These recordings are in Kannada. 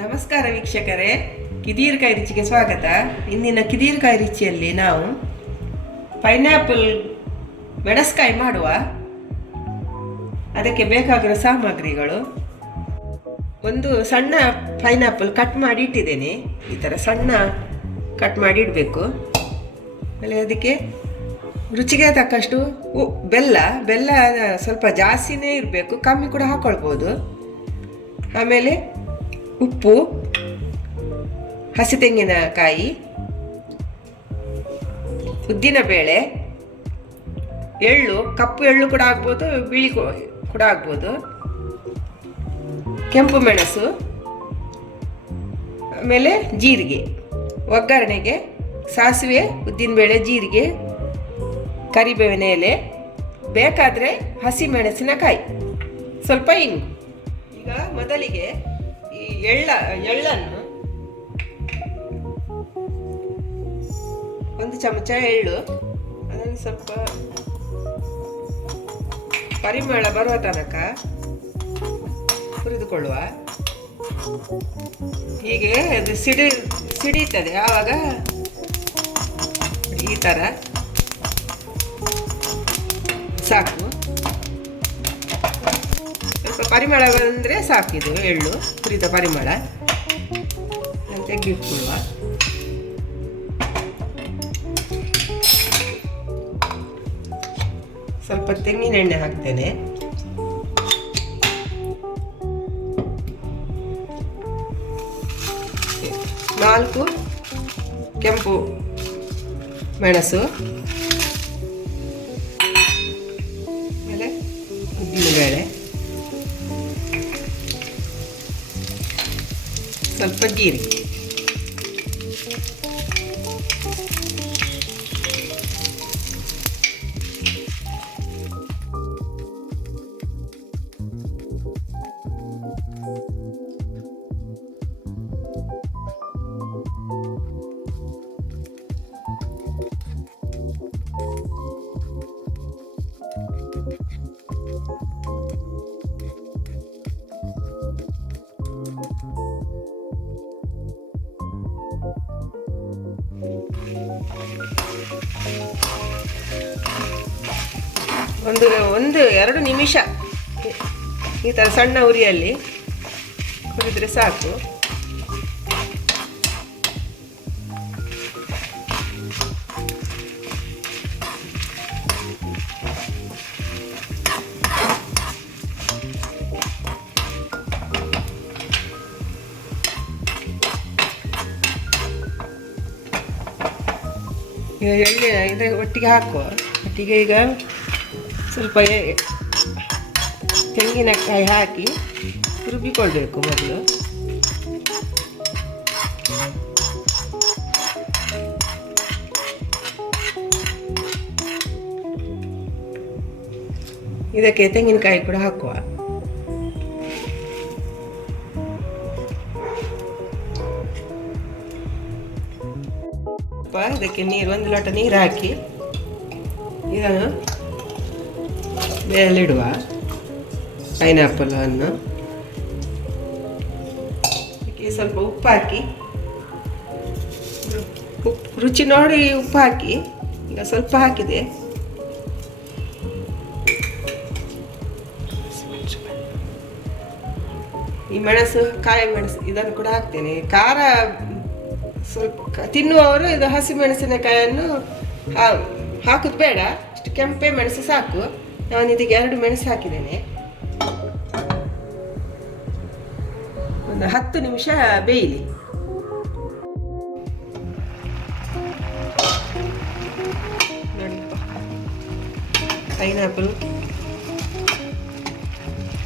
ನಮಸ್ಕಾರ ವೀಕ್ಷಕರೇ, ಕಿದೀರ್ಕಾಯಿ ರುಚಿಗೆ ಸ್ವಾಗತ. ಇಂದಿನ ಕಿದೀರ್ಕಾಯಿ ರುಚಿಯಲ್ಲಿ ನಾವು ಪೈನಾಪಲ್ ಮೆಣಸ್ಕಾಯಿ ಮಾಡುವ. ಅದಕ್ಕೆ ಬೇಕಾಗಿರೋ ಸಾಮಗ್ರಿಗಳು: ಒಂದು ಸಣ್ಣ ಪೈನಾಪಲ್ ಕಟ್ ಮಾಡಿ ಇಟ್ಟಿದ್ದೇನೆ. ಈ ಥರ ಸಣ್ಣ ಕಟ್ ಮಾಡಿ ಇಡಬೇಕು. ಆಮೇಲೆ ಅದಕ್ಕೆ ರುಚಿಗೆ ತಕ್ಕಷ್ಟು ಬೆಲ್ಲ ಸ್ವಲ್ಪ ಜಾಸ್ತಿನೇ ಇರಬೇಕು, ಕಮ್ಮಿ ಕೂಡ ಹಾಕ್ಕೊಳ್ಬೋದು. ಆಮೇಲೆ ಉಪ್ಪು, ಹಸಿ ತೆಂಗಿನಕಾಯಿ, ಉದ್ದಿನಬೇಳೆ, ಎಳ್ಳು, ಕಪ್ಪು ಎಳ್ಳು ಕೂಡ ಆಗ್ಬೋದು, ಬಿಳಿ ಕೂಡ ಆಗ್ಬೋದು, ಕೆಂಪು ಮೆಣಸು, ಆಮೇಲೆ ಜೀರಿಗೆ. ಒಗ್ಗರಣೆಗೆ ಸಾಸಿವೆ, ಉದ್ದಿನಬೇಳೆ, ಜೀರಿಗೆ, ಕರಿಬೇವಿನ ಎಲೆ, ಬೇಕಾದರೆ ಹಸಿ ಮೆಣಸಿನಕಾಯಿ, ಸ್ವಲ್ಪ ಇಂಗು. ಈಗ ಮೊದಲಿಗೆ ಈ ಎಳ್ಳನ್ನು ಒಂದು ಚಮಚ ಎಳ್ಳು, ಅದನ್ನು ಸ್ವಲ್ಪ ಪರಿಮಳ ಬರುವ ತನಕ ಹುರಿದುಕೊಳ್ಳುವ. ಹೀಗೆ ಅದು ಸಿಡಿಯುತ್ತದೆ. ಆವಾಗ ಈ ಥರ ಸಾಕು. ಸ್ವಲ್ಪ ಪರಿಮಳ ಬಂದರೆ ಸಾಕಿದು ಎಳ್ಳು ಹುರಿದ ಪರಿಮಳ. ತೆಗೆದಿಟ್ಕೊಳ್ಳುವ. ಸ್ವಲ್ಪ ತೆಂಗಿನ ಎಣ್ಣೆ ಹಾಕ್ತೇನೆ. ನಾಲ್ಕು ಕೆಂಪು ಮೆಣಸು, ಆಮೇಲೆ ಉದ್ದಿನಬೇಳೆ, ಸ್ವಲ್ಪ ಜೀರಿಗೆ. ಒಂದು 2 ನಿಮಿಷ ಈ ಥರ ಸಣ್ಣ ಉರಿಯಲ್ಲಿ ಹುರಿದ್ರೆ ಸಾಕು. ಎಣ್ಣೆ ಇದರ ಒಟ್ಟಿಗೆ ಹಾಕುವ. ಒಟ್ಟಿಗೆ ಈಗ ಸ್ವಲ್ಪ ತೆಂಗಿನಕಾಯಿ ಹಾಕಿ ರುಬ್ಬಿಕೊಳ್ಬೇಕು ಮೊದಲು. ಇದಕ್ಕೆ ತೆಂಗಿನಕಾಯಿ ಕೂಡ ಹಾಕುವ. ಇದಕ್ಕೆ ನೀರು, 1 ಲೋಟ ನೀರು ಹಾಕಿ ಇದನ್ನು ಮೇಲಿಡುವ. ಪೈನಾಪಲ್ ಅನ್ನು ಸ್ವಲ್ಪ ಉಪ್ಪು ಹಾಕಿ, ರುಚಿ ನೋಡಿ ಉಪ್ಪು ಹಾಕಿ. ಈಗ ಸ್ವಲ್ಪ ಹಾಕಿದೆ. ಈ ಮೆಣಸು, ಕಾಯಿ ಮೆಣಸು ಇದನ್ನು ಕೂಡ ಹಾಕ್ತೇನೆ. ಖಾರ ಸ್ವಲ್ಪ ತಿನ್ನುವವರು ಇದು ಹಸಿ ಮೆಣಸಿನಕಾಯನ್ನು ಹಾಕೋದು ಬೇಡ, ಇಷ್ಟು ಕೆಂಪೆ ಮೆಣಸು ಸಾಕು. ನಾನು ಇದಕ್ಕೆ 2 ಮೆಣಸು ಹಾಕಿದ್ದೇನೆ. ಒಂದು 10 ನಿಮಿಷ ಬೇಯಲಿ. ಪೈನಾಪಲ್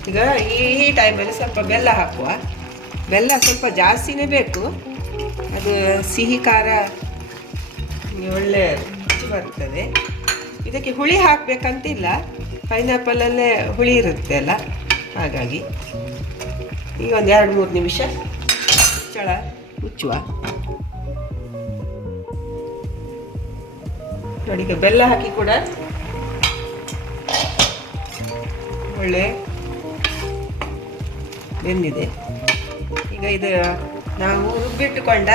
ಈಗ ಈ ಟೈಮಲ್ಲಿ ಸ್ವಲ್ಪ ಬೆಲ್ಲ ಹಾಕುವ. ಬೆಲ್ಲ ಸ್ವಲ್ಪ ಜಾಸ್ತಿನೇ ಬೇಕು, ಅದು ಸಿಹಿ ಖಾರ ಒಳ್ಳೆ ರುಚಿ ಬರ್ತದೆ. ಇದಕ್ಕೆ ಹುಳಿ ಹಾಕಬೇಕಂತಿಲ್ಲ, ಪೈನಾಪಲಲ್ಲೇ ಹುಳಿ ಇರುತ್ತೆ ಅಲ್ಲ, ಹಾಗಾಗಿ. ಈಗ ಒಂದು 2-3 ನಿಮಿಷ ಮುಚ್ಚುವ. ನೋಡಿ, ಈಗ ಬೆಲ್ಲ ಹಾಕಿ ಕೂಡ ಒಳ್ಳೆ ಬೆಂದಿದೆ. ಈಗ ಇದು ನಾವು ರುಬ್ಬಿಟ್ಟುಕೊಂಡ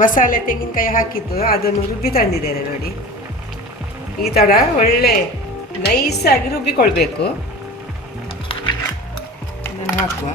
ಮಸಾಲೆ ತೆಂಗಿನಕಾಯಿ ಹಾಕಿದ್ದು ಅದನ್ನು ರುಬ್ಬಿ ತಂದಿದ್ದೇನೆ ನೋಡಿ. ಈ ಥರ ಒಳ್ಳೆ ನೈಸಾಗಿ ರುಬ್ಬಿಕೊಳ್ಬೇಕು. ಇದನ್ನು ಹಾಕುವ.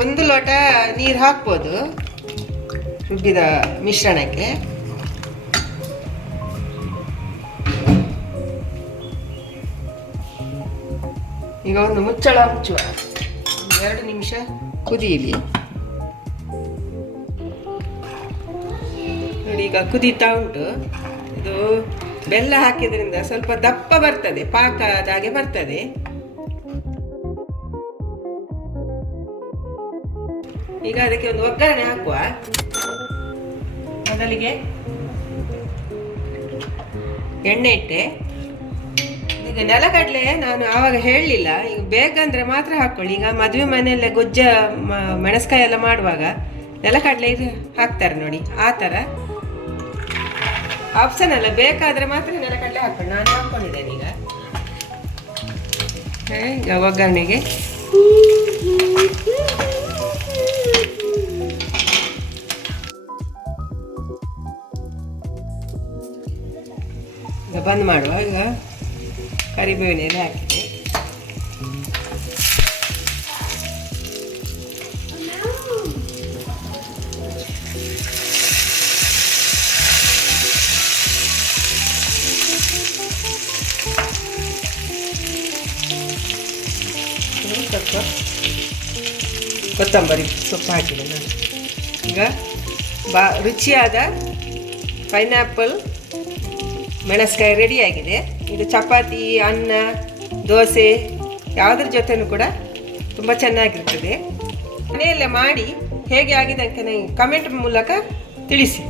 ಒಂದು ಲೋಟ ನೀರು ಹಾಕ್ಬೋದು ರುಬ್ಬಿದ ಮಿಶ್ರಣಕ್ಕೆ. ಈಗ ಒಂದು ಮುಚ್ಚಳ ಮುಚ್ಚುವ, 2 ನಿಮಿಷ ಕುದೀಲಿ. ನೋಡಿ ಈಗ ಕುದೀತಾ ಉಂಟು. ಇದು ಬೆಲ್ಲ ಹಾಕಿದ್ರಿಂದ ಸ್ವಲ್ಪ ದಪ್ಪ ಬರ್ತದೆ, ಪಾಕದ ಹಾಗೆ ಬರ್ತದೆ. ಈಗ ಅದಕ್ಕೆ ಒಂದು ಒಗ್ಗರಣೆ ಹಾಕುವ. ಮೊದಲಿಗೆ ಎಣ್ಣೆ ಇಟ್ಟೆ. ಈಗ ನೆಲಗಡಲೆ ನಾನು ಆವಾಗ ಹೇಳಲಿಲ್ಲ, ಈಗ ಬೇಕಂದ್ರೆ ಮಾತ್ರ ಹಾಕ್ಕೊಳ್ಳಿ. ಈಗ ಮದುವೆ ಮನೆಯಲ್ಲೇ ಗೊಜ್ಜ ಮೆಣಸ್ಕಾಯಿ ಎಲ್ಲ ಮಾಡುವಾಗ ನೆಲಗಡಲೆ ಹಾಕ್ತಾರೆ ನೋಡಿ, ಆ ಥರ ಆಪ್ಷನ್ ಅಲ್ಲ, ಬೇಕಾದರೆ ಮಾತ್ರ ನೆಲಗಡಲೆ ಹಾಕ್ಕೊಳ್ಳಿ. ನಾನು ಹಾಕ್ಕೊಂಡಿದ್ದೇನೆ. ಈಗ ಒಗ್ಗರಣೆಗೆ ಬಂದ್ ಮಾಡುವ. ಈಗ ಕರಿಬೇವಿನ ಎಲೆ ಹಾಕಿದೆ. ಸ್ವಲ್ಪ ಕೊತ್ತಂಬರಿ ಸೊಪ್ಪು ಹಾಕಿದೆ ನಾನು. ಈಗ ರುಚಿಯಾದ ಪೈನಾಪಲ್ ಮೆಣಸ್ಕಾಯಿ ರೆಡಿಯಾಗಿದೆ. ಇದು ಚಪಾತಿ, ಅನ್ನ, ದೋಸೆ ಯಾವುದ್ರ ಜೊತೆನೂ ಕೂಡ ತುಂಬ ಚೆನ್ನಾಗಿರ್ತದೆ. ಮನೆಯಲ್ಲೇ ಮಾಡಿ ಹೇಗೆ ಆಗಿದೆ ಅಂತ ನನಗೆ ಕಮೆಂಟ್ ಮೂಲಕ ತಿಳಿಸಿ.